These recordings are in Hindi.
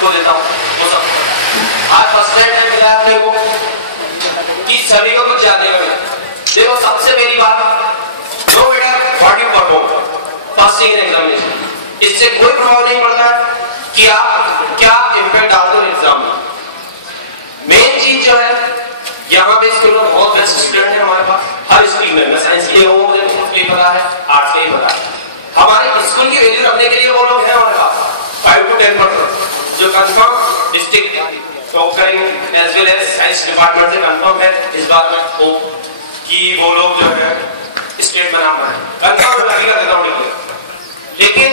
सबको देता हूँ वो सब। आज फर्स्ट टाइम मिला आपने को कि सभी को कुछ जानने का मिला। देखो सबसे पहली बात, no matter what you perform first in examination, इससे कोई प्रभाव नहीं पड़ता कि आप क्या इंपैक्ट डालते हो एग्जाम में। मेन चीज जो है, यहाँ पे स्कूल में बहुत बेस्ट स्टूडेंट है हमारे पास हर स्ट्रीम में। मैं साइंस के लोगों मुझे नहीं पता है, आर्ट्स के ही पता है। हमारे स्कूल की वैल्यू रखने के लिए वो लोग हैं हमारे पास 5 to 10% जो कंफर्म डिस्ट्रिक्ट टॉप करेंगे, as well as science department से कंफर्म है इस बात में हो कि वो लोग जो है स्टेट बना पाए, कंफर्म लगी कर देता हूँ। लेकिन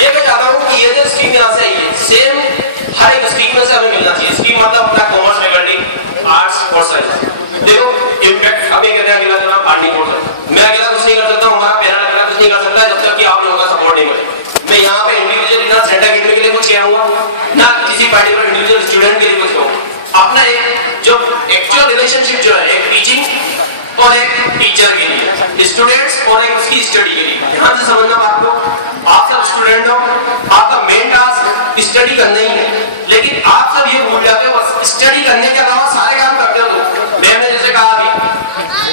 ये मैं चाहता हूँ कि ये जो स्कीम यहाँ से आई है सेम हर एक स्कीम में से हमें मिलना चाहिए। स्कीम मतलब अपना कॉमर्स, फैकल्टी, आर्ट्स और साइंस। देखो इम्पैक्ट अभी कहते हैं अगला पार्टी बोर्ड है, मैं अगला कुछ नहीं कर सकता, हमारा पैनल अगला कुछ नहीं कर सकता जब तक कि आप लोगों का सपोर्ट नहीं मिले। मैं यहाँ पे इंडिविजुअली ना सेंटर गेटवे के लिए कुछ किया हुआ ना किसी पार्टिकुलर इंडिविजुअल स्टूडेंट के लिए कुछ कहूँगा। अपना एक जो एक्चुअल रिलेशनशिप जो है एक टीचिंग और एक टीचर के लिए, स्टूडेंट्स और एक उसकी स्टडी के लिए, ध्यान से समझना बात को। आप सब स्टूडेंट हो, आपका मेन टास्क स्टडी करना ही है, लेकिन आप सब ये भूल जाते हो बस स्टडी करने के अलावा सारे काम करते हो। तो मैम ने जैसे कहा अभी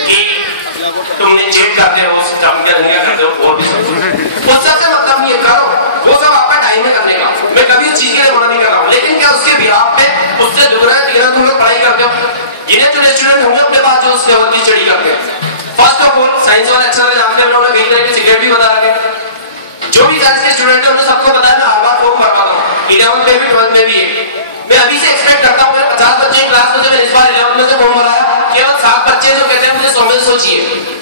कि तुमने चेट करते हो, सिस्टम के अंदर करते हो, और भी सब वो सबसे मतलब नहीं है, करो वो सब आपका टाइम है करने का। मैं कभी उस चीज के लिए मना नहीं कर रहा हूँ, लेकिन क्या उसके बिहाफ पे उससे दूर है तीन तुम लोग पढ़ाई करते हो। जिन्हें जो स्टूडेंट होंगे अपने पास जो उस लेवल की स्टडी करते हैं, फर्स्ट ऑफ ऑल साइंस वाले अक्सर जानते हैं, उन्होंने कई तरह के सीक्रेट भी बता रखे। जो भी साइंस के स्टूडेंट है उन्हें सबको पता है मैं हर बार फॉर्म भरता हूँ, 11th में भी 12th में भी। मैं अभी से एक्सपेक्ट करता हूँ 50 बच्चे क्लास में, मैंने इस बार 11th में से फॉर्म भराया, केवल 7 बच्चे जो कहते हैं मुझे 100 में से सोचिए।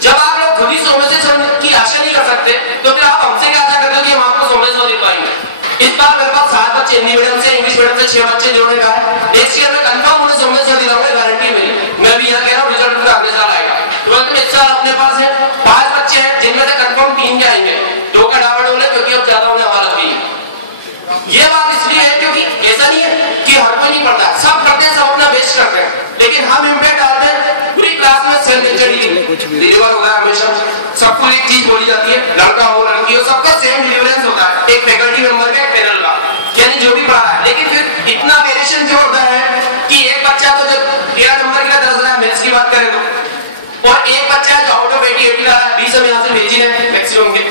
जब आप लोग खुद ही 100 में से की आशा नहीं कर सकते तो फिर आप हमसे क्या आशा करते हो कि हम आपको 100 में से दे पाएंगे। इस बार मेरे पास 7 बच्चे हिंदी मीडियम से, इंग्लिश मीडियम से 6 बच्चे जोड़ने का है। नेक्स्ट ईयर में कंफर्म उन्हें 100 में से दिलाऊंगा, गारंटी मेरी। मैं भी यहाँ कह रहा हूँ रिजल्ट उनका अगले साल आएगा। 12th में इस साल अपने पास है 5 बच्चे हैं जिनमें से कंफर्म 3 के आएंगे, 2 का डावाडोल है क्योंकि अब ज्यादा होने वाला थी। ये बात इसलिए है क्योंकि ऐसा नहीं है कि हर कोई नहीं पढ़ता, सब करते हैं, सब अपना बेस्ट करते हैं, लेकिन हम इम्पैक्ट डालते हैं पूरी क्लास में। सेल्फ डिलीवर होगा हमेशा, सबको एक चीज बोली जाती है, लड़का हो लड़की हो सबका सेम डिलीवरेंस होता है, एक फैकल्टी मेंबर का, एक पैनल का, यानी जो भी पढ़ा है। लेकिन फिर इतना वेरिएशन जो होता है कि एक बच्चा तो जब 13 नंबर के लिए 10,000 मैथ्स की बात करें तो, और एक बच्चा है जो आउट ऑफ 80 ला रहा है, 20 हम यहाँ से भेजी है मैक्सिमम के,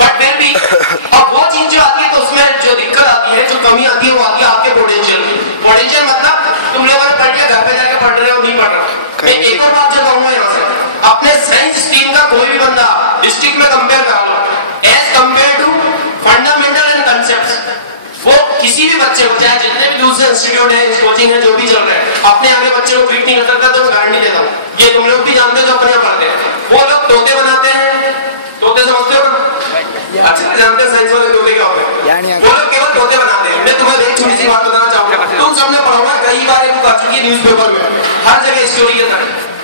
बट फिर भी अब वो चीज जो आती है तो उसमें जो दिक्कत आती है, जो कमी आती है वो आती है आपके पोटेंशियल। पोटेंशियल मतलब तुम लोगों ने पढ़ लिया, घर पे जाके पढ़ रहे हो, नहीं पढ़ रहे। मैं एक और बात जो कहूंगा यहाँ से, अपने साइंस स्ट्रीम का कोई भी बंदा डिस्ट्रिक्ट में कंपेयर करा लो, as compare to fundamental and concepts, वो किसी भी बच्चे को, चाहे जितने भी दूसरे इंस्टीट्यूट है, कोचिंग है, जो भी चल रहे हैं, अपने आगे बच्चे को फिट नहीं कर सकता। तो मैं गारंटी देता हूँ, ये तुम लोग भी जानते हो जो अपने यहाँ पढ़ते हैं, वो लोग तोते बनाते हैं, तोते समझते हो अच्छे से जानते हैं साइंस वाले तोते क्या होते हैं, वो लोग केवल तोते बनाते हैं। मैं तुम्हें एक छोटी सी बात बताना चाहूंगा, तुम सबने पढ़ा होगा, कई बार एक आ चुकी है न्यूज़पेपर में, हर जगह स्टोरी के अंदर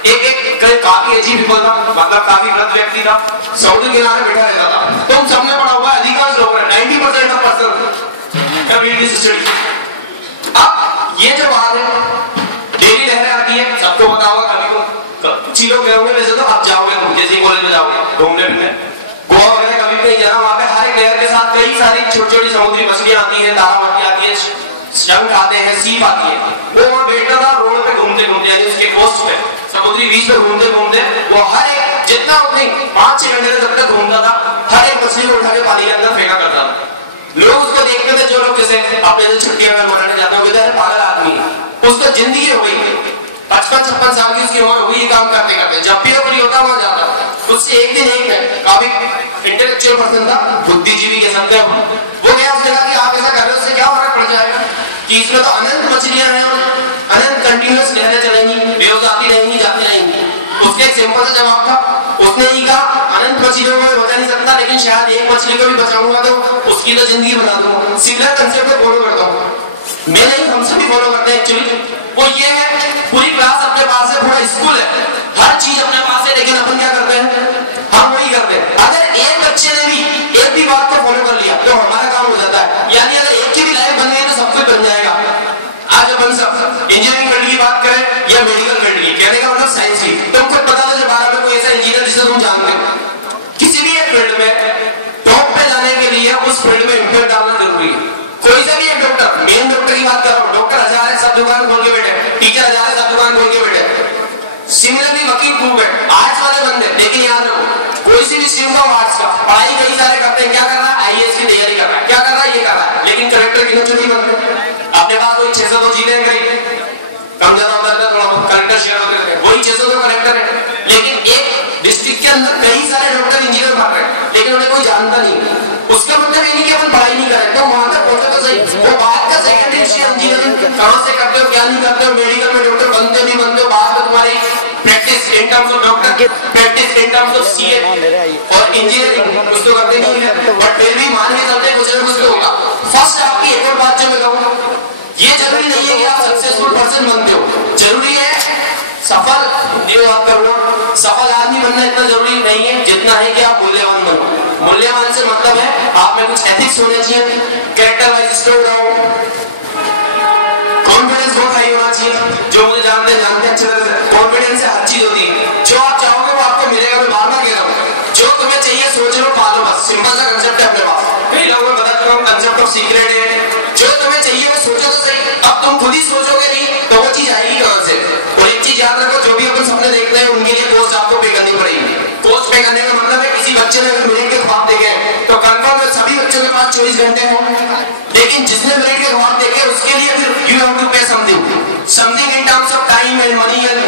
एक काफी अजीब पीपल था, मतलब काफी वृद्ध व्यक्ति था, समुद्र किनारे बैठा रहता था। तुम सबने पढ़ा होगा, अधिकांश लोग 90% ऑफ पर्सन अब ये जो बात है डेली लहरें आती है, सबको पता होगा, कभी को कुछ ही लोग गए होंगे, वैसे तो आप जाओगे तुम जैसे कॉलेज में जाओगे घूमने फिरने, गोवा वगैरह कभी कहीं जाना, वहाँ पे हर एक लहर के साथ कई सारी छोटी छोटी समुद्री मछलियां आती है, तारामछली आती है, शंख आते हैं, सीप आती है। वो वहाँ बैठा था रोड पे घूमते घूमते, यानी उसके कोस्ट पे समुद्री बीच पे घूमते घूमते, वो हर एक जितना उतनी 5-6 घंटे जब तक घूमता था, हर एक मछली को उठा के पानी के अंदर फेंका करता था। लोग उसको देखते थे, जो लोग जैसे अपने छुट्टियां में मनाने जाते हैं, कहते हैं पागल आदमी, उसको जिंदगी हो गई 55-56 साल की उसकी उम्र हुई काम करते करते, जब भी वो फ्री होता वहां जाता। उससे एक दिन एक काफी इंटेलेक्चुअल पर्सन था, बुद्धिजीवी कह सकते हैं, वो गया, उसने कहा कि आप ऐसा कर रहे हो उससे क्या फर्क पड़ जाएगा, कि इसमें तो अनंत मछलियां हैं, अनंत कंटिन्यूअस लहरें चलेंगी, वेव्स आती रहेंगी जाती रहेंगी। उसके एक सिंपल सा जवाब था, उसने ही कहा अनंत मछलियों को मैं बचा नहीं सकता, लेकिन शायद एक मछली को भी बचाऊंगा तो उसकी तो जिंदगी बना दूंगा। सिमिलर कंसेप्ट को फॉलो करता हूँ मैं, नहीं हम सभी फॉलो करते हैं एक्चुअली। वो ये है, पूरी क्लास अपने पास है, पूरा स्कूल है, हर चीज अपने पास है, लेकिन अपन क्या करते हैं, हम वही करते हैं। अगर एक बच्चे ने भी एक भी बात को फॉलो कर लिया तो हमारा काम हो जाता है, यानी अगर एक की भी लाइफ बन गई तो सब कुछ बन जाएगा। आज अपन सब इंजीनियरिंग फील्ड की बात करें या मेडिकल फील्ड की, कहने का मतलब साइंस की, तुम खुद बता दो जब 12 में कोई ऐसा इंजीनियर जिसे तुम जानते हो, किसी भी एक फील्ड में टॉप पे जाने के लिए अब उस फील्ड में इम्पैक्ट डालना जरूरी है। कोई सा भी एक डॉक्टर, मेन डॉक्टर की बात कर रहा हूँ, डॉक्टर हजार है सब दुकान खोल के बैठे, टीचर हजार है सब दुकान खोल के बैठे, सिमिलरली वकील खूब है, आर्ट्स वाले बंदे, लेकिन याद रखो कोई सी भी स्ट्रीम का आर्ट्स का पढ़ाई कई सारे करते हैं, क्या कर रहा है आईएएस की तैयारी कर रहा है, क्या कर रहा है ये कर रहा है, लेकिन कलेक्टर कितने चुनी बनते अपने पास कोई 600 तो जीते हैं कहीं कम ज्यादा होता है, थोड़ा कलेक्टर शेयर होते हैं, वही 600 तो कलेक्टर है, लेकिन एक डिस्ट्रिक्ट के अंदर कई सारे डॉक्टर इंजीनियर भाग रहे हैं, लेकिन उन्हें कोई जानता नहीं। उसका मतलब ये नहीं कि अपन पढ़ाई नहीं करें, तो वहां तक पहुंचे तो सही, वो बात का सेकेंडरी इंजीनियरिंग कहां से करते हो क्या नहीं करते हो, मेडिकल में डॉक्टर बनते नहीं बनते हो, बात में तुम्हारी practice in terms of doctor, practice in terms of CA और इंजीनियरिंग कुछ तो करते नहीं है, बट फिर भी मान के चलते कुछ ना कुछ तो होगा। फर्स्ट आपकी एक और बात जो मैं कहूँ, ये जरूरी नहीं है कि आप सक्सेसफुल पर्सन बनते हो, जरूरी है सफल, ये बात करूँ सफल आदमी बनना इतना जरूरी नहीं है जितना है कि आप मूल्यवान बनो। मूल्यवान से मतलब है आप में कुछ एथिक्स होने चाहिए, कैरेक्टर वाइज स्ट्रांग रहो, कॉन्फिडेंस बहुत हाई होना चाहिए, जो मुझे जानते हैं अच्छी तरह से, कॉन्फिडेंस से हर चीज होती है, जो आप चाहोगे वो आपको मिलेगा। मैं बार बार कह रहा हूँ जो तुम्हें चाहिए सोच लो पालो, बस सिंपल सा कंसेप्ट है अपने पास, कई लोगों को बता चुका हूँ कंसेप्ट ऑफ सीक्रेट है, जो तुम्हें चाहिए वो सोचो तो सही, अब तुम खुद ही सोचोगे नहीं तो वो चीज आएगी कहां से। और एक चीज याद रखो, जो भी अपन सपने देखते हैं उनके लिए कॉस्ट आपको पे करनी पड़ेगी। कॉस्ट पे करने का मतलब है किसी बच्चे ने मिनट के ख्वाब देखे तो कंफर्म है सभी बच्चों के पास 24 घंटे हैं, लेकिन जिसने मिनट के ख्वाब देखे उसके लिए फिर यू हैव टू पे something in terms of time and money and